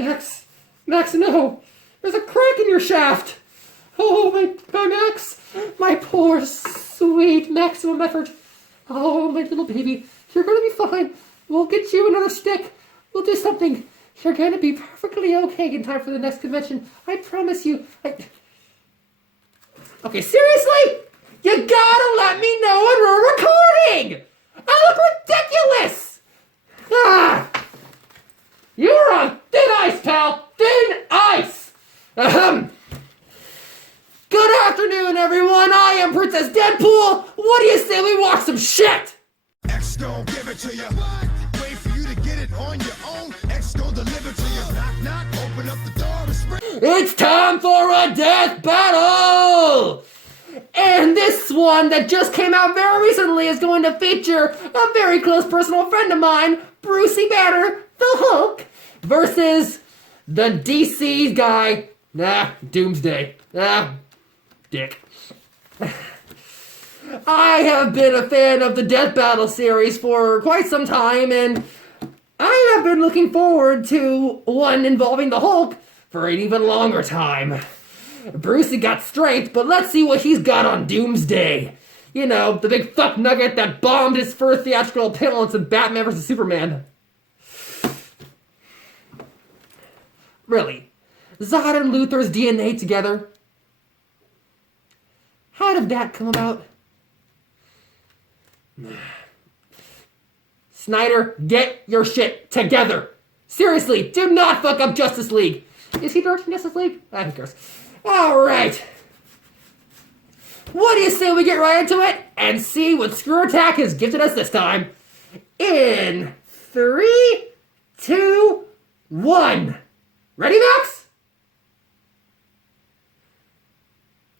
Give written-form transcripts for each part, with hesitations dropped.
Max! Max, no! There's a crack in your shaft! Oh, my Max! My poor, sweet maximum effort! Oh, my little baby. You're gonna be fine. We'll get you another stick. We'll do something. You're gonna be perfectly okay in time for the next convention. I promise you. Okay, seriously? You gotta let me know when we're recording! I look ridiculous! Ah! You're on thin ice, pal! Thin ice! Ahem! Good afternoon, everyone! I am Princess Deadpool! What do you say we watch some shit? X gon' give it to you. Wait for you to get it on your own. X gon' deliver to you. Knock, knock, open up the door and spring. It's time for a death battle! And this one that just came out very recently is going to feature a very close personal friend of mine, Brucie Banner, the Hulk, versus the DC guy, Doomsday. Dick. I have been a fan of the Death Battle series for quite some time, and I have been looking forward to one involving the Hulk for an even longer time. Brucie got strength, but let's see what he's got on Doomsday. You know, the big fuck nugget that bombed his first theatrical appearance in Batman vs. Superman. Really? Zod and Luthor's DNA together? How did that come about? Snyder, get your shit together. Seriously, do not fuck up Justice League. Is he directing Justice League? Who cares? Alright. What do you say we get right into it and see what Screw Attack has gifted us this time? In 3, 2, 1. Ready, Max?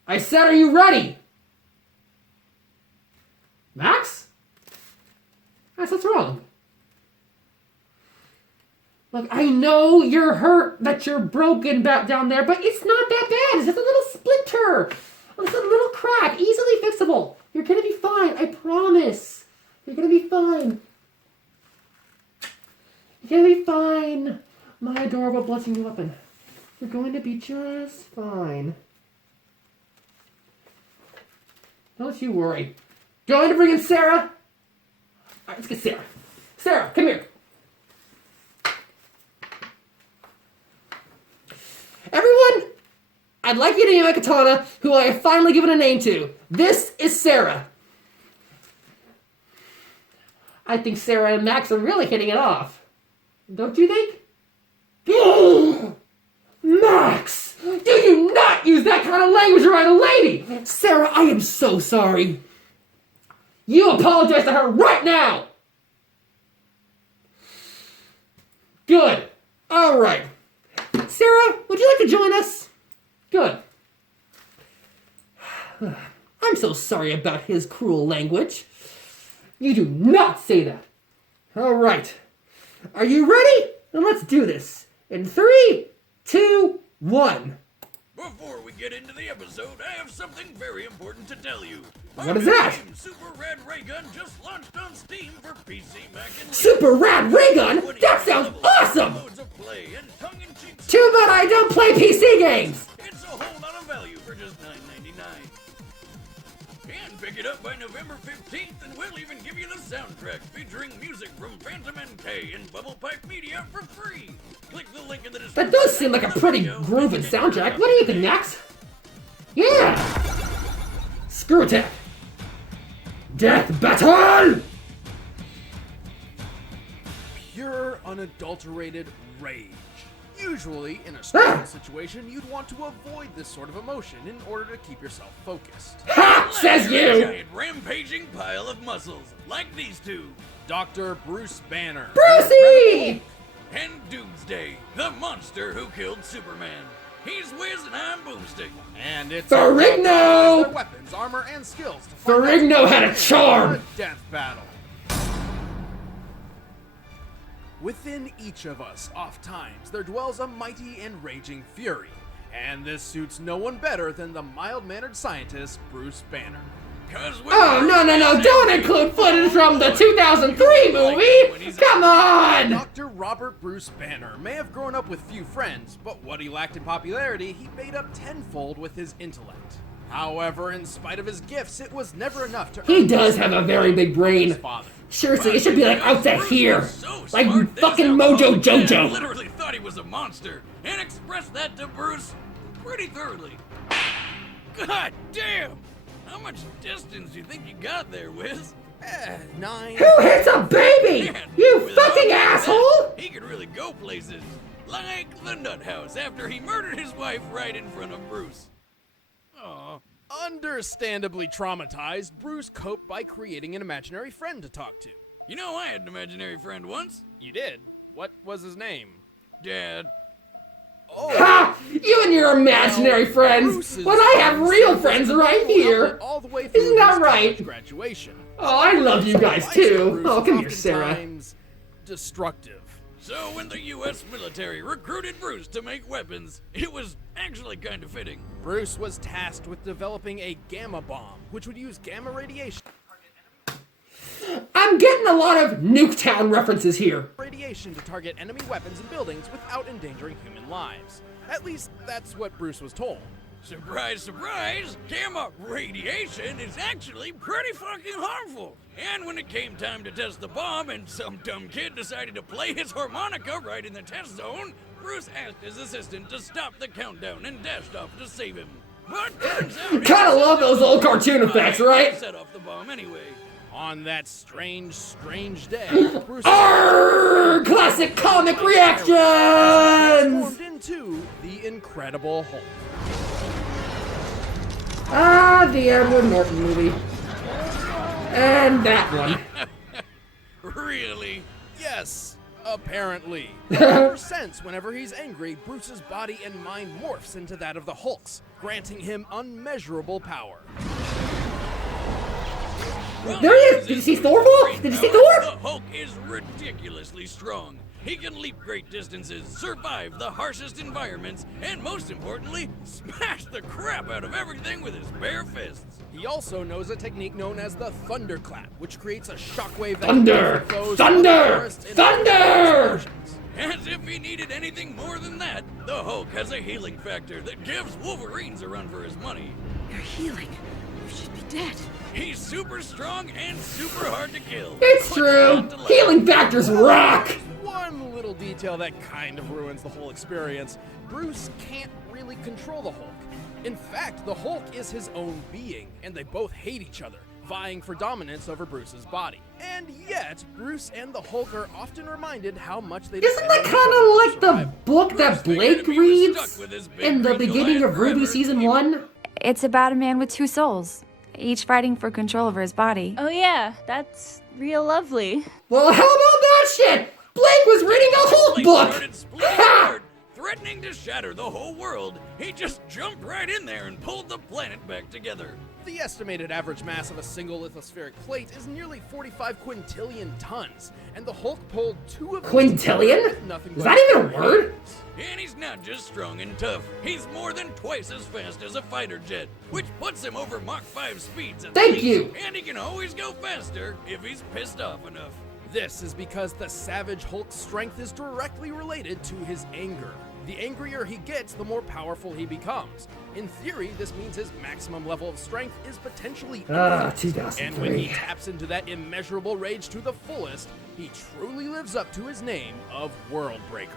I said, are you ready? Max? Max, what's wrong? Look, I know you're hurt, that you're broken back down there, but it's not that bad. It's just a little splinter. It's a little crack, easily fixable. You're gonna be fine, I promise. You're gonna be fine. You're gonna be fine. My adorable blessing weapon. You're going to be just fine. Don't you worry. Going to bring in Sarah? Alright, let's get Sarah. Sarah, come here. Everyone, I'd like you to name a katana who I have finally given a name to. This is Sarah. I think Sarah and Max are really hitting it off. Don't you think? Max! Do you not use that kind of language around a lady! Sarah, I am so sorry. You apologize to her right now! Good. Alright. Sarah, would you like to join us? Good. I'm so sorry about his cruel language. You do not say that. Alright. Are you ready? Then let's do this. In 3, 2, 1. Before we get into the episode, I have something very important to tell you. What is that? Game, Super Rad Ray Gun just launched on Steam for PC, Mac, and Linux. Super Rad Ray Gun? That sounds awesome! Modes of play and tongue-in-cheek. Too bad I don't play PC games! It's a whole lot of value for just $9.99. And pick it up by November 15th, and we'll even give you the soundtrack featuring music from Phantom NK and Bubble Pipe Media for free. Click the link in the description. That does seem like a pretty groovy soundtrack. What do you think, Max? Yeah! Screw Attack! Death Battle! Pure, unadulterated rage. Usually, in a stressful situation, you'd want to avoid this sort of emotion in order to keep yourself focused. Ha! Says A you! giant rampaging pile of muscles, like these two. Dr. Bruce Banner. Brucie! And Doomsday, the monster who killed Superman. He's Wiz and I'm Boomstick. And it's Ferrigno! their weapons, armor, and skills to find Ferrigno out had a charm! a death battle. Within each of us, oft times, there dwells a mighty and raging fury. And this suits no one better than the mild-mannered scientist, Bruce Banner. Oh, no, don't include footage from the 2003 movie! Come on! Dr. Robert Bruce Banner may have grown up with few friends, but what he lacked in popularity, he made up tenfold with his intellect. However, in spite of his gifts, it was never enough to He earn does have a very big brain. Seriously, it should be like out to here. Like fucking Mojo I Jojo. literally thought he was a monster, and expressed that to Bruce pretty thoroughly. God damn! How much distance do you think you got there, Wiz? 9. Who hits a baby? Man, You with fucking all that, asshole! He could really go places. Like the nut house after he murdered his wife right in front of Bruce. Aw. Understandably traumatized, Bruce coped by creating an imaginary friend to talk to. You know, I had an imaginary friend once. You did? What was his name? Dad. Oh, Ha! You and your imaginary friends! Bruce's When I have friends real served friends as a right outlet here! all the way through Isn't that his right? college graduation. Oh, I love you guys too. Bruce Oh, come is here, Sarah. oftentimes destructive. So when the U.S. military recruited Bruce to make weapons, it was actually kind of fitting. Bruce was tasked with developing a gamma bomb, which would use gamma radiation I'm getting a lot of Nuketown references here. to target enemy weapons and buildings without endangering human lives. At least, that's what Bruce was told. Surprise, surprise, gamma radiation is actually pretty fucking harmful. And when it came time to test the bomb and some dumb kid decided to play his harmonica right in the test zone, Bruce asked his assistant to stop the countdown and dashed off to save him. But turns out Kinda love those old cartoon effects, right? set off the bomb anyway. On that strange day, Bruce Arrgh! Classic comic reactions! transformed into the Incredible Hulk. Ah, the Edward Norton movie. And that one. Really? Yes, apparently. Ever since, whenever he's angry, Bruce's body and mind morphs into that of the Hulk's, granting him unmeasurable power. There he is! Did you see Thor? Did you see Thor? The Hulk is ridiculously strong. He can leap great distances, survive the harshest environments, and most importantly, smash the crap out of everything with his bare fists. He also knows a technique known as the thunderclap, which creates a shockwave that Thunder! can foes Thunder! forest in Thunder! explosions. As if he needed anything more than that, the Hulk has a healing factor that gives Wolverines a run for his money. You're healing. You should be dead. He's super strong and super hard to kill. It's But true! not to let- Healing factors rock! One little detail that kind of ruins the whole experience. Bruce can't really control the Hulk. In fact, the Hulk is his own being, and they both hate each other, vying for dominance over Bruce's body. And yet, Bruce and the Hulk are often reminded how much they Isn't depend that on each kind other of for like the survival. book that Blake reads in the beginning of Ruby Season 1? It's about a man with two souls, each fighting for control over his body. Oh yeah, that's real lovely. Well, how about that shit? Blake was reading a Hulk Blake book! started splitting Ha! apart, threatening to shatter the whole world. He just jumped right in there and pulled the planet back together. The estimated average mass of a single lithospheric plate is nearly 45 quintillion tons, and the Hulk pulled 2 of these Quintillion? with nothing Is but that even a word? And he's not just strong and tough, he's more than twice as fast as a fighter jet, which puts him over Mach 5 speeds at Thank least. you. And he can always go faster if he's pissed off enough. This is because the Savage Hulk's strength is directly related to his anger. The angrier he gets, the more powerful he becomes. In theory, this means his maximum level of strength is potentially Ah, infinite. And when he 2003. taps into that immeasurable rage to the fullest, he truly lives up to his name of World Breaker.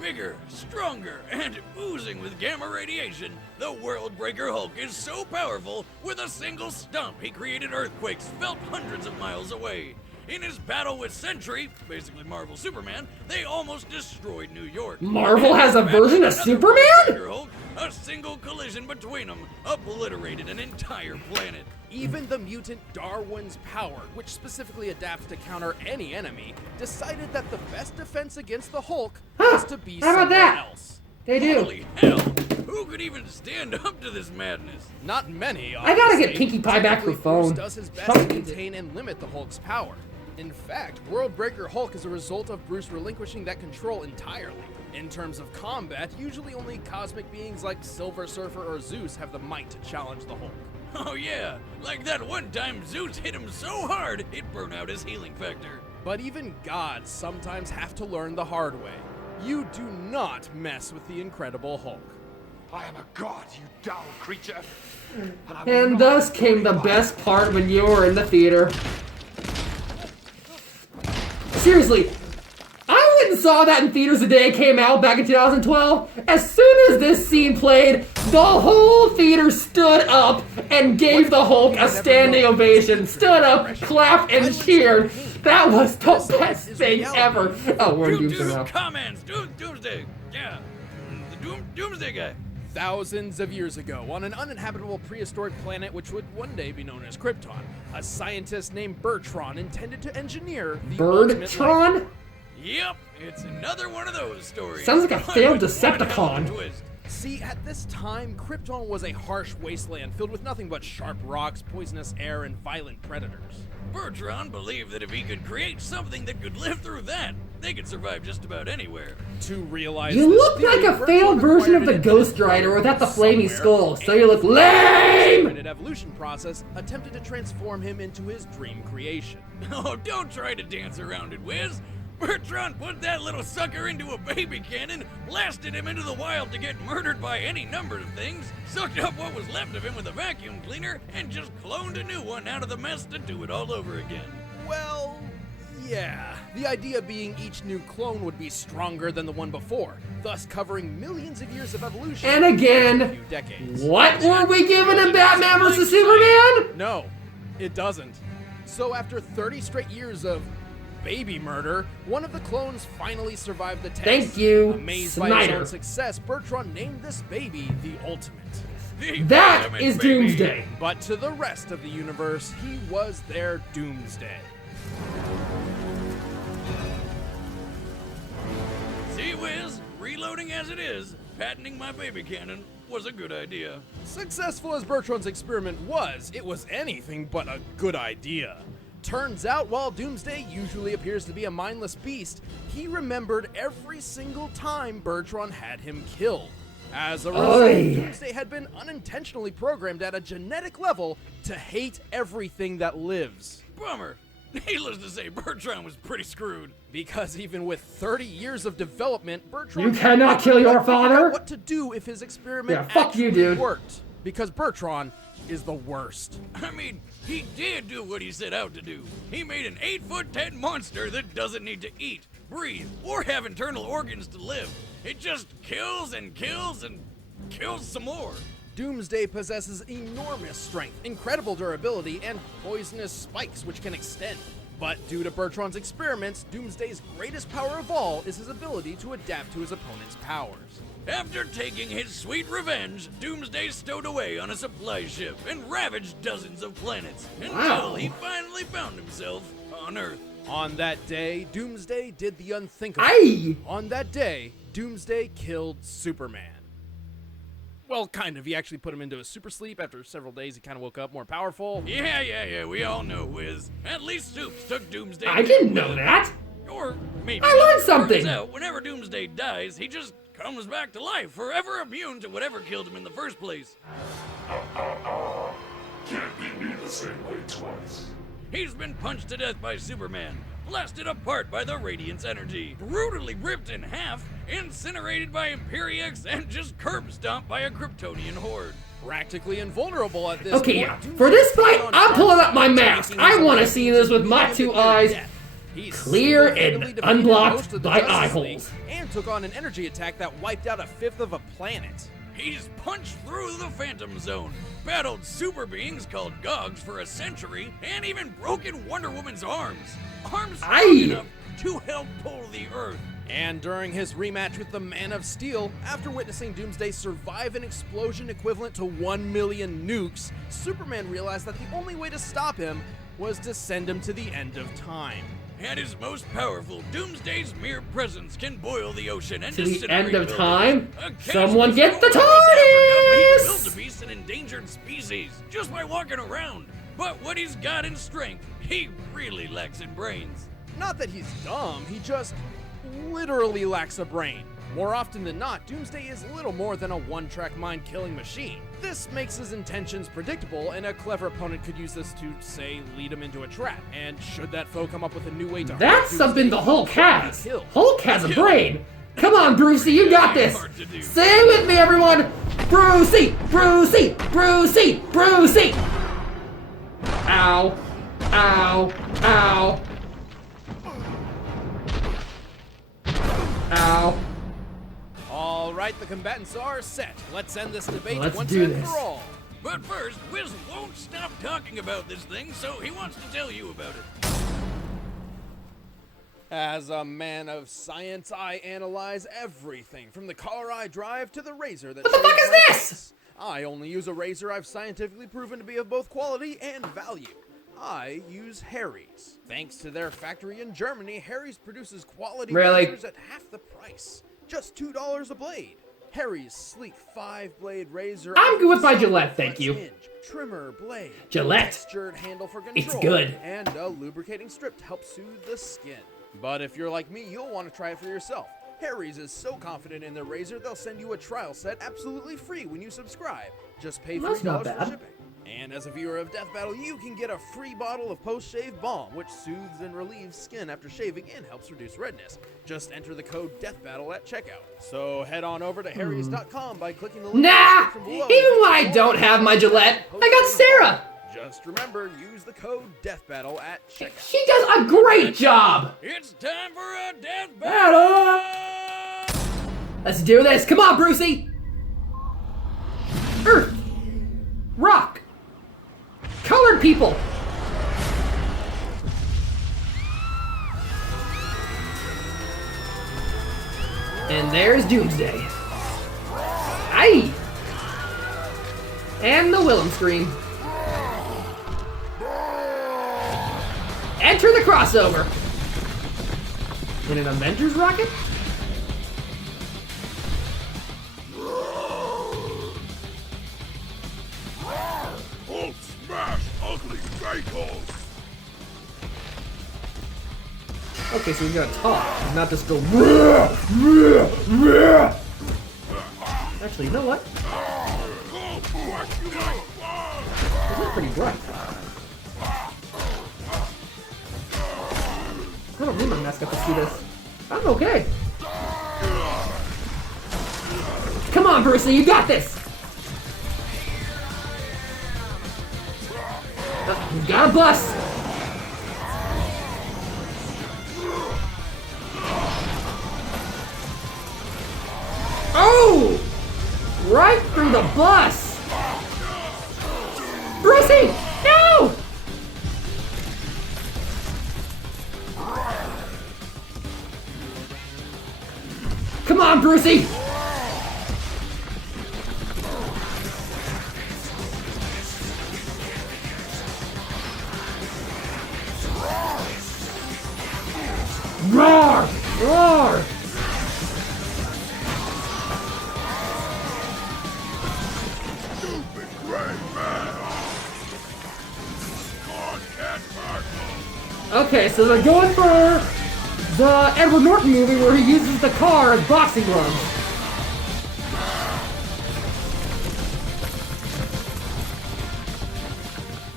Bigger, stronger, and oozing with gamma radiation, the World Breaker Hulk is so powerful, with a single stomp he created earthquakes felt hundreds of miles away. In his battle with Sentry, basically Marvel Superman, they almost destroyed New York. Marvel has a And version of another Superman? Breaker Hulk, a single collision between them obliterated an entire planet. Even the mutant Darwin's power, which specifically adapts to counter any enemy, decided that the best defense against the Hulk was to be How about someone that? else. They do. Holy hell! Who could even stand up to this madness? Not many. I gotta get obviously. Pinkie Pie back her Typically, phone. Bruce does his best to contain and limit the Hulk's power. In fact, World Breaker Hulk is a result of Bruce relinquishing that control entirely. In terms of combat, usually only cosmic beings like Silver Surfer or Zeus have the might to challenge the Hulk. Oh yeah, like that one time Zeus hit him so hard it burned out his healing factor. But even gods sometimes have to learn the hard way. You do not mess with the Incredible Hulk. I am a god, you dull creature. And thus came the best part when you were in the theater. Seriously, I went and saw that in theaters the day it came out back in 2012. As soon as this scene played, the whole theater stood up and gave the Hulk a standing ovation. Stood up, clapped, and cheered. That was the best thing ever. Oh, we're in Doomsday now. Comments, Doomsday. Yeah, the Doomsday guy. Thousands of years ago, on an uninhabitable prehistoric planet which would one day be known as Krypton, a scientist named Bertron intended to engineer the ultimate life. Birdtron? Yep, it's another one of those stories. Sounds like a But failed with one hell of a Decepticon. twist. See, at this time, Krypton was a harsh wasteland filled with nothing but sharp rocks, poisonous air, and violent predators. Bertrand believed that if he could create something that could live through that, they could survive just about anywhere. To realize You this look like theory, a failed Bertron version of acquired the an Ghost Rider without the flaming somewhere, skull, so you look lame! and evolution process attempted to transform him into his dream creation. Oh, don't try to dance around it, Wiz. Bertrand put that little sucker into a baby cannon, blasted him into the wild to get murdered by any number of things, sucked up what was left of him with a vacuum cleaner, and just cloned a new one out of the mess to do it all over again. Well, yeah. The idea being each new clone would be stronger than the one before, thus covering millions of years of evolution And in a again, few decades. what were we given in Batman vs. Superman? No, it doesn't. So after 30 straight years of baby murder, one of the clones finally survived the test. Thank you, Amazed by his Snyder. own success, Bertrand named this baby the Ultimate. The That ultimate is baby. Doomsday. But to the rest of the universe, he was their Doomsday. See, Wiz, reloading as it is, patenting my baby cannon was a good idea. Successful as Bertrand's experiment was, it was anything but a good idea. Turns out, while Doomsday usually appears to be a mindless beast, he remembered every single time Bertrand had him killed. As a result, Oy. Doomsday had been unintentionally programmed at a genetic level to hate everything that lives. Bummer. Needless to say, Bertrand was pretty screwed. Because even with 30 years of development, Bertrand You cannot kill your never figured out father? what to do if his experiment Yeah, fuck you, actually dude. worked. Because Bertrand is the worst. I mean, he did do what he set out to do. He made an 8'10" monster that doesn't need to eat, breathe, or have internal organs to live. It just kills and kills and kills some more. Doomsday possesses enormous strength, incredible durability, and poisonous spikes which can extend. But due to Bertrand's experiments, Doomsday's greatest power of all is his ability to adapt to his opponent's powers. After taking his sweet revenge, Doomsday stowed away on a supply ship and ravaged dozens of planets until Wow. he finally found himself on Earth. On that day, Doomsday did the unthinkable. Aye! On that day, Doomsday killed Superman. Well, kind of. He actually put him into a super sleep. After several days, he kind of woke up more powerful. Yeah, we all know, Wiz. At least Soups took Doomsday. I didn't know that. Or maybe I not. learned something. Turns out, whenever Doomsday dies, he just comes back to life, forever immune to whatever killed him in the first place. Can't beat me the same way twice. He's been punched to death by Superman, blasted apart by the Radiant's energy, brutally ripped in half, incinerated by Imperiex, and just curb stomped by a Kryptonian horde. Practically invulnerable at this Okay, point. yeah. Doomsday For this took fight, on I'm pulling Darkseid, up my mask. taking I his want to life see this with my and two defeated their eyes. death. He Clear single-handedly and defeated unblocked most of the by Justice eye League holes. and took on an energy attack that wiped out a fifth of a planet. He's punched through the Phantom Zone, battled super beings called Gogs for a century, and even broken Wonder Woman's arms. Arms strong Aye. enough to help pull the Earth. And during his rematch with the Man of Steel, after witnessing Doomsday survive an explosion equivalent to 1 million nukes, Superman realized that the only way to stop him was to send him to the end of time. At his most powerful, Doomsday's mere presence can boil the ocean and To the disintegrate end of buildings. time? Occasionally, Someone get the Superman was Africa, TARDIS! wildebeest and endangered species just by walking around. But what he's got in strength, he really lacks in brains. Not that he's dumb, he just literally lacks a brain. More often than not, Doomsday is little more than a one-track mind-killing machine. This makes his intentions predictable, and a clever opponent could use this to, say, lead him into a trap. And should that foe come up with a new way to hurt That's Doomsday, something the Hulk he could be has. killed. Hulk has a brain. Come on, Brucie, you got this. Say it with me, everyone. Brucie, Brucie, Brucie, Brucie. Ow, ow, ow. Ow. All right, the combatants are set. Let's end this debate Let's once do and this. for all. But first, Wiz won't stop talking about this thing, so he wants to tell you about it. As a man of science, I analyze everything from the car I drive to the razor that What the fuck shaves is my this? face. I only use a razor I've scientifically proven to be of both quality and value. I use Harry's. Thanks to their factory in Germany, Harry's produces quality Really? razors at half the price. Just $2 a blade. Harry's sleek 5-blade razor. I'm good with my offers a Gillette, thank flex you. hinge, trimmer blade, Gillette. textured handle for control, It's good. and a lubricating strip to help soothe the skin. But if you're like me, you'll want to try it for yourself. Harry's is so confident in their razor, they'll send you a trial set absolutely free when you subscribe. Just pay That's $3 not for bad. shipping. And as a viewer of Death Battle, you can get a free bottle of post-shave balm, which soothes and relieves skin after shaving and helps reduce redness. Just enter the code DEATHBATTLE at checkout. So head on over to harrys.com by clicking the link in the Nah, description below. even when I don't have my Gillette, I got Sarah. Just remember, use the code DEATHBATTLE at checkout. She does a great job. It's time for a death battle! Let's do this. Come on, Brucie. Earth. Rock. Colored people. And there's Doomsday. Aye. And the Willem scream. Enter the crossover. In an Avengers rocket? Hulk smash ugly vehicles! Okay, so we gotta talk, not just go. "Rah, rah, rah." Actually, you know what? This is pretty bright. I don't need my mask up to see this. I'm okay. Come on, Brucie, you got this. You got a bus. Oh! Right through the bus! Brucie! No! Come on, Brucie! Roar! Roar! Stupid gray man! God can't hurt me! Okay, so they're going for the Edward Norton movie where he uses the car as boxing gloves.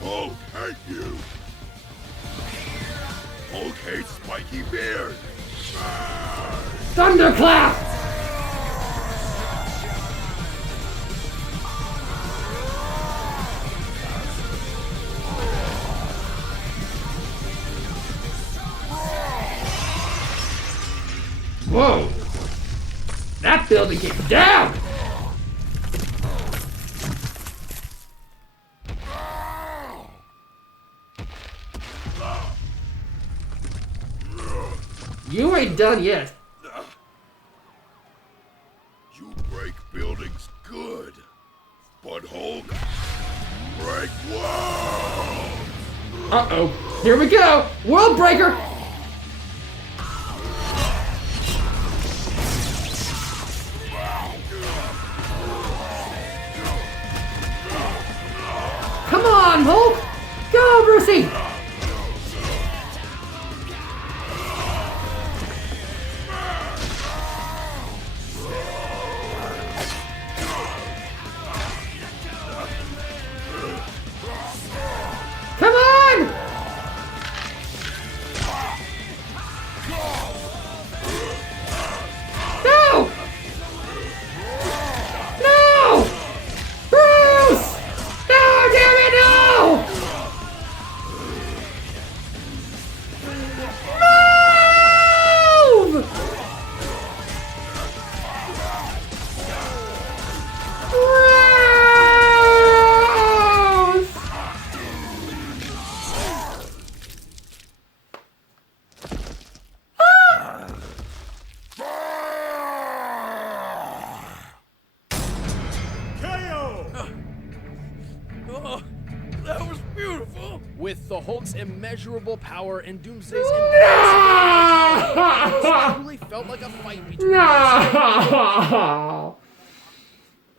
Hulk hate you! Hulk hates spiky beard! Thunderclap! Whoa! That building came down! You ain't done yet. You break buildings good, but Hulk break walls! Uh-oh. Here we go! World Breaker! Come on, Hulk! Go, Brucie! With the Hulk's immeasurable power and Doomsday's impossible mortality, this truly felt like a fight between No!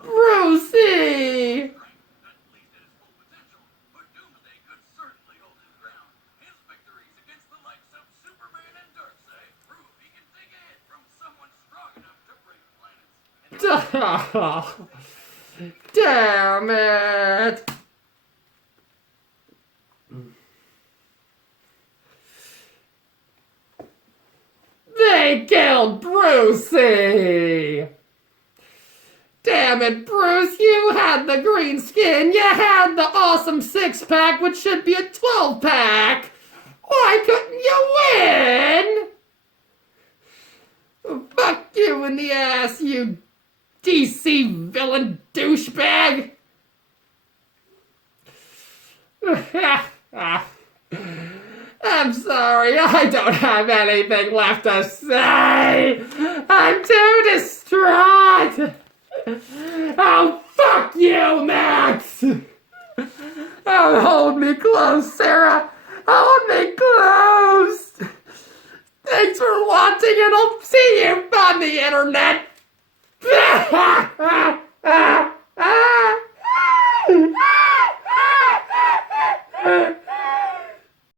Brucie! But Doomsday could certainly hold his ground. His victories against the likes of Superman and Darkseid prove he can take a hit from someone strong enough to break planets. Damn it! They killed Brucie! Damn it, Bruce, you had the green skin, you had the awesome six-pack, which should be a 12-pack! Why couldn't you win? Fuck you in the ass, you DC villain douchebag! I'm sorry, I don't have anything left to say! I'm too distraught! Oh, fuck you, Max! Oh, hold me close, Sarah! Hold me close! Thanks for watching, and I'll see you on the internet!